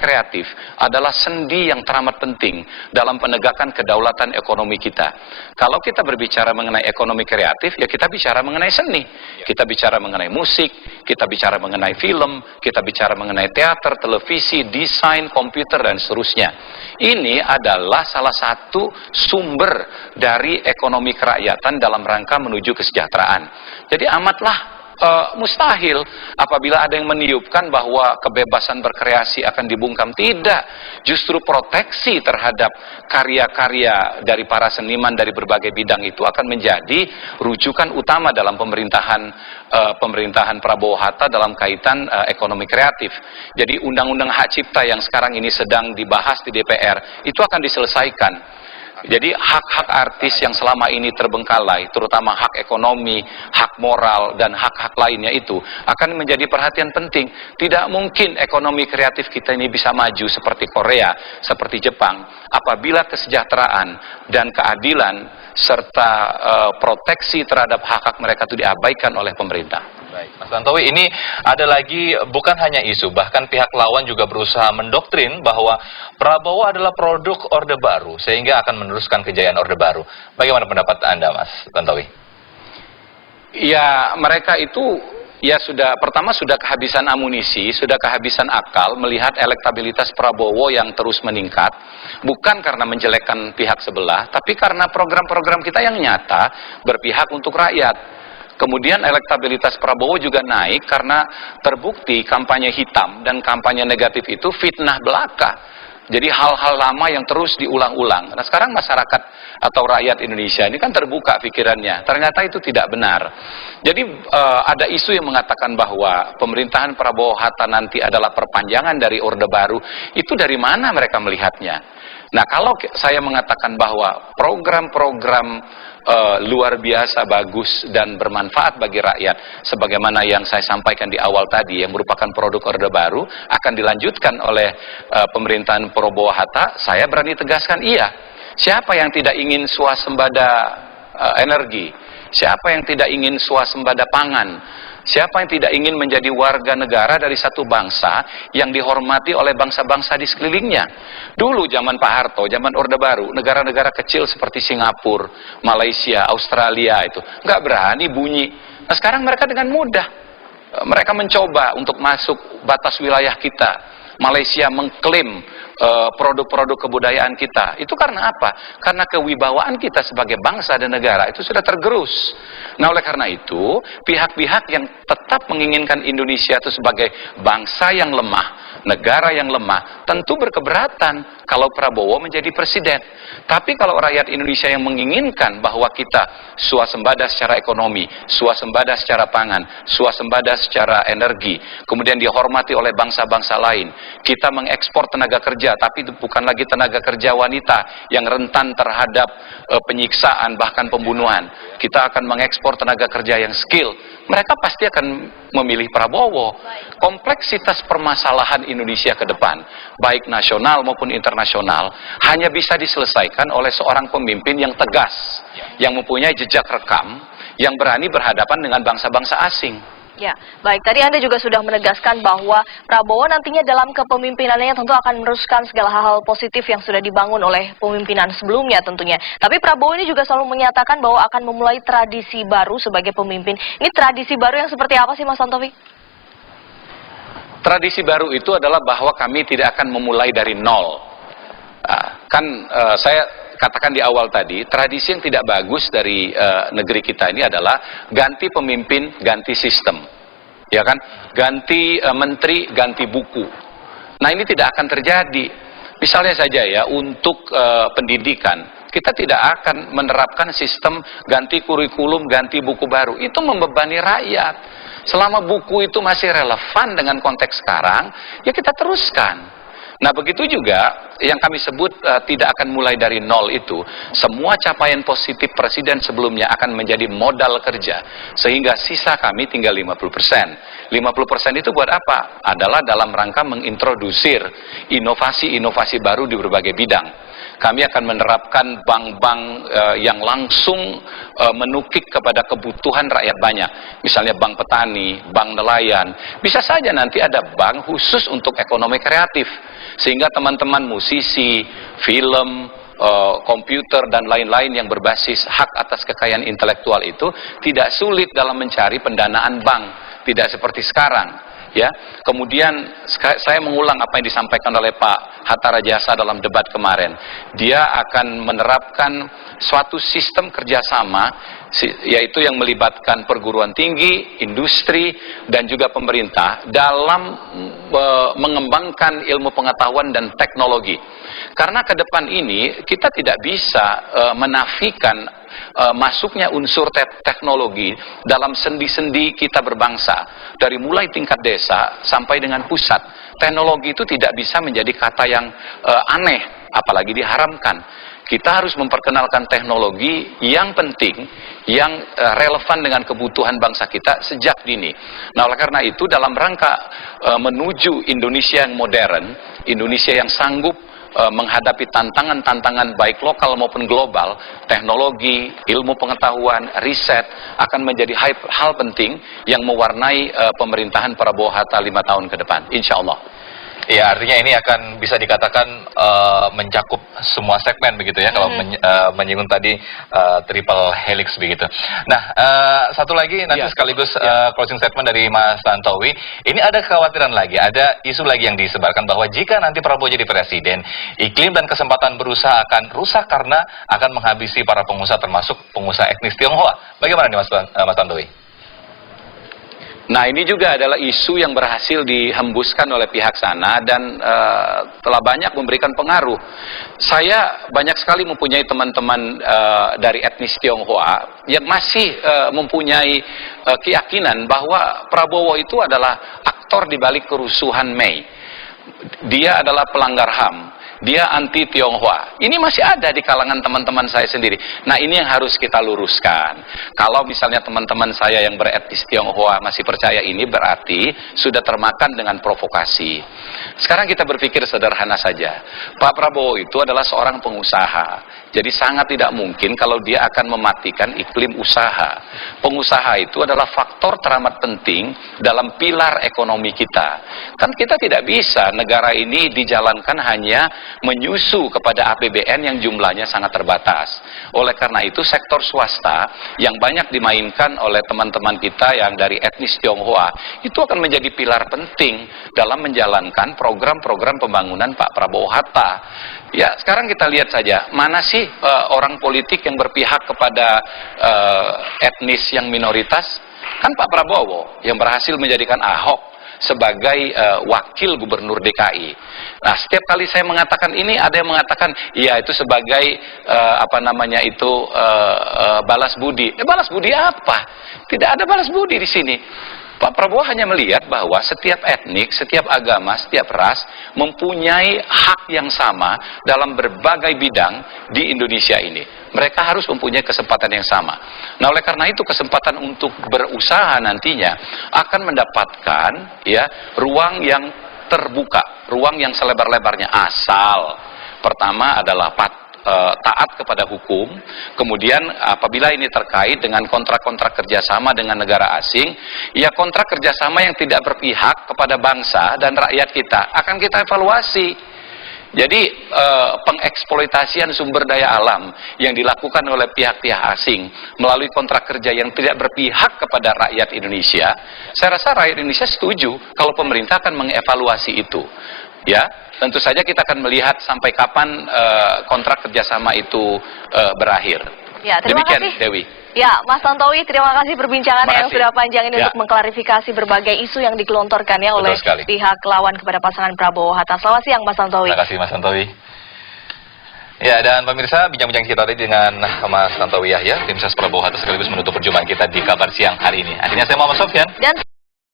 kreatif adalah sendi yang teramat penting dalam penegakan kedaulatan ekonomi kita. Kalau kita berbicara mengenai ekonomi kreatif, ya kita bicara mengenai seni. Kita bicara mengenai musik, kita bicara mengenai film, kita bicara mengenai teater, televisi, desain, komputer, dan seterusnya. Ini adalah salah satu sumber dari ekonomi kerakyatan dalam rangka menuju kesejahteraan. Jadi amatlah mustahil apabila ada yang meniupkan bahwa kebebasan berkreasi akan dibungkam. Tidak, justru proteksi terhadap karya-karya dari para seniman dari berbagai bidang itu akan menjadi rujukan utama dalam pemerintahan Prabowo Hatta dalam kaitan ekonomi kreatif. Jadi undang-undang hak cipta yang sekarang ini sedang dibahas di DPR itu akan diselesaikan. Jadi hak-hak artis yang selama ini terbengkalai, terutama hak ekonomi, hak moral, dan hak-hak lainnya itu akan menjadi perhatian penting. Tidak mungkin ekonomi kreatif kita ini bisa maju seperti Korea, seperti Jepang, apabila kesejahteraan dan keadilan serta proteksi terhadap hak-hak mereka itu diabaikan oleh pemerintah. Baik, Mas Tantowi, ini ada lagi bukan hanya isu, bahkan pihak lawan juga berusaha mendoktrin bahwa Prabowo adalah produk Orde Baru, sehingga akan meneruskan kejayaan Orde Baru. Bagaimana pendapat Anda, Mas Tantowi? Ya, mereka itu pertama sudah kehabisan amunisi, sudah kehabisan akal melihat elektabilitas Prabowo yang terus meningkat, bukan karena menjelekkan pihak sebelah, tapi karena program-program kita yang nyata berpihak untuk rakyat. Kemudian elektabilitas Prabowo juga naik karena terbukti kampanye hitam dan kampanye negatif itu fitnah belaka. Jadi hal-hal lama yang terus diulang-ulang. Nah sekarang masyarakat atau rakyat Indonesia ini kan terbuka pikirannya. Ternyata itu tidak benar. Jadi ada isu yang mengatakan bahwa pemerintahan Prabowo Hatta nanti adalah perpanjangan dari Orde Baru. Itu dari mana mereka melihatnya? Nah kalau saya mengatakan bahwa program-program luar biasa bagus dan bermanfaat bagi rakyat sebagaimana yang saya sampaikan di awal tadi yang merupakan produk Orde Baru akan dilanjutkan oleh pemerintahan Prabowo Hatta, saya berani tegaskan iya. Siapa yang tidak ingin swasembada energi? Siapa yang tidak ingin swasembada pangan? Siapa yang tidak ingin menjadi warga negara dari satu bangsa yang dihormati oleh bangsa-bangsa di sekelilingnya? Dulu zaman Pak Harto, zaman Orde Baru, negara-negara kecil seperti Singapura, Malaysia, Australia itu nggak berani bunyi. Nah sekarang mereka dengan mudah, mereka mencoba untuk masuk batas wilayah kita. Malaysia mengklaim produk-produk kebudayaan kita. Itu karena apa? Karena kewibawaan kita sebagai bangsa dan negara itu sudah tergerus. Nah oleh karena itu, pihak-pihak yang tetap menginginkan Indonesia itu sebagai bangsa yang lemah, negara yang lemah, tentu berkeberatan kalau Prabowo menjadi presiden. Tapi kalau rakyat Indonesia yang menginginkan bahwa kita swasembada secara ekonomi, swasembada secara pangan, swasembada secara energi, kemudian dihormati oleh bangsa-bangsa lain, kita mengekspor tenaga kerja, tapi itu bukan lagi tenaga kerja wanita yang rentan terhadap penyiksaan bahkan pembunuhan. Kita akan mengekspor tenaga kerja yang skill. Mereka pasti akan memilih Prabowo. Kompleksitas permasalahan Indonesia ke depan, baik nasional maupun internasional, hanya bisa diselesaikan oleh seorang pemimpin yang tegas, yang mempunyai jejak rekam, yang berani berhadapan dengan bangsa-bangsa asing. Ya, baik. Tadi Anda juga sudah menegaskan bahwa Prabowo nantinya dalam kepemimpinannya tentu akan meneruskan segala hal-hal positif yang sudah dibangun oleh pemimpinan sebelumnya tentunya. Tapi Prabowo ini juga selalu menyatakan bahwa akan memulai tradisi baru sebagai pemimpin. Ini tradisi baru yang seperti apa sih Mas Tantowi? Tradisi baru itu adalah bahwa kami tidak akan memulai dari nol. Saya katakan di awal tadi, tradisi yang tidak bagus dari negeri kita ini adalah ganti pemimpin, ganti sistem. Ya kan? Ganti menteri, ganti buku. Nah, ini tidak akan terjadi. Misalnya saja ya, untuk pendidikan, kita tidak akan menerapkan sistem ganti kurikulum, ganti buku baru. Itu membebani rakyat. Selama buku itu masih relevan dengan konteks sekarang, ya kita teruskan. Nah begitu juga yang kami sebut tidak akan mulai dari nol itu, semua capaian positif presiden sebelumnya akan menjadi modal kerja, sehingga sisa kami tinggal 50%. 50% itu buat apa? Adalah dalam rangka mengintrodusir inovasi-inovasi baru di berbagai bidang. Kami akan menerapkan bank-bank yang langsung menukik kepada kebutuhan rakyat banyak. Misalnya bank petani, bank nelayan. Bisa saja nanti ada bank khusus untuk ekonomi kreatif. Sehingga teman-teman musisi, film, komputer dan lain-lain yang berbasis hak atas kekayaan intelektual itu tidak sulit dalam mencari pendanaan bank, tidak seperti sekarang. Ya, kemudian saya mengulang apa yang disampaikan oleh Pak Hatta Rajasa dalam debat kemarin. Dia akan menerapkan suatu sistem kerjasama, yaitu yang melibatkan perguruan tinggi, industri, dan juga pemerintah dalam mengembangkan ilmu pengetahuan dan teknologi. Karena ke depan ini kita tidak bisa menafikan masuknya unsur teknologi dalam sendi-sendi kita berbangsa. Dari mulai tingkat desa sampai dengan pusat, teknologi itu tidak bisa menjadi kata yang aneh, apalagi diharamkan. Kita harus memperkenalkan teknologi yang penting, yang relevan dengan kebutuhan bangsa kita sejak dini. Nah, oleh karena itu dalam rangka menuju Indonesia yang modern, Indonesia yang sanggup menghadapi tantangan-tantangan baik lokal maupun global, teknologi, ilmu pengetahuan, riset akan menjadi hal penting yang mewarnai pemerintahan Prabowo Hatta 5 tahun ke depan, insya Allah. Ya, artinya ini akan bisa dikatakan mencakup semua segmen begitu ya, kalau menyinggung tadi triple helix begitu. Nah, satu lagi nanti sekaligus closing statement dari Mas Tantowi. Ini ada kekhawatiran lagi, ada isu lagi yang disebarkan bahwa jika nanti Prabowo jadi presiden, iklim dan kesempatan berusaha akan rusak karena akan menghabisi para pengusaha, termasuk pengusaha etnis Tionghoa. Bagaimana nih Mas Tantowi? Nah, ini juga adalah isu yang berhasil dihembuskan oleh pihak sana dan telah banyak memberikan pengaruh. Saya banyak sekali mempunyai teman-teman dari etnis Tionghoa yang masih mempunyai keyakinan bahwa Prabowo itu adalah aktor di balik kerusuhan Mei. Dia adalah pelanggar HAM. Dia anti Tionghoa. Ini masih ada di kalangan teman-teman saya sendiri. Nah, ini yang harus kita luruskan. Kalau misalnya teman-teman saya yang beretnis Tionghoa masih percaya ini, berarti sudah termakan dengan provokasi. Sekarang kita berpikir sederhana saja. Pak Prabowo itu adalah seorang pengusaha. Jadi sangat tidak mungkin kalau dia akan mematikan iklim usaha. Pengusaha itu adalah faktor teramat penting dalam pilar ekonomi kita. Kan kita tidak bisa negara ini dijalankan hanya menyusu kepada APBN yang jumlahnya sangat terbatas. Oleh karena itu sektor swasta yang banyak dimainkan oleh teman-teman kita yang dari etnis Tionghoa itu akan menjadi pilar penting dalam menjalankan program-program pembangunan Pak Prabowo Hatta. Ya, sekarang kita lihat saja, mana sih orang politik yang berpihak kepada etnis yang minoritas? Kan Pak Prabowo yang berhasil menjadikan Ahok sebagai wakil gubernur DKI. Nah, setiap kali saya mengatakan ini, ada yang mengatakan, ya itu sebagai balas budi. Balas budi apa? Tidak ada balas budi di sini. Pak Prabowo hanya melihat bahwa setiap etnik, setiap agama, setiap ras mempunyai hak yang sama dalam berbagai bidang di Indonesia ini. Mereka harus mempunyai kesempatan yang sama. Nah, oleh karena itu kesempatan untuk berusaha nantinya akan mendapatkan ruang yang terbuka, ruang yang selebar-lebarnya, asal pertama adalah taat kepada hukum. Kemudian apabila ini terkait dengan kontrak-kontrak kerjasama dengan negara asing, ya kontrak kerjasama yang tidak berpihak kepada bangsa dan rakyat kita akan kita evaluasi. Jadi pengeksploitasian sumber daya alam yang dilakukan oleh pihak-pihak asing melalui kontrak kerja yang tidak berpihak kepada rakyat Indonesia, saya rasa rakyat Indonesia setuju kalau pemerintah akan mengevaluasi itu. Ya, tentu saja kita akan melihat sampai kapan kontrak kerjasama itu berakhir. Ya, terima Demikian, kasih. Dewi. Ya, Mas Tantowi, terima kasih perbincangannya yang sudah panjang ini Ya. untuk mengklarifikasi berbagai isu yang digelontorkan oleh pihak lawan kepada pasangan Prabowo Hatta. Selamat siang, Mas Tantowi. Terima kasih, Mas Tantowi. Ya, dan pemirsa, bincang-bincang kita tadi dengan Mas Tantowi Yahya, tim ses Prabowo Hatta sekaligus menutup perjumpaan kita di Kabar Siang hari ini. Akhirnya saya Muhammad Sofyan. Dan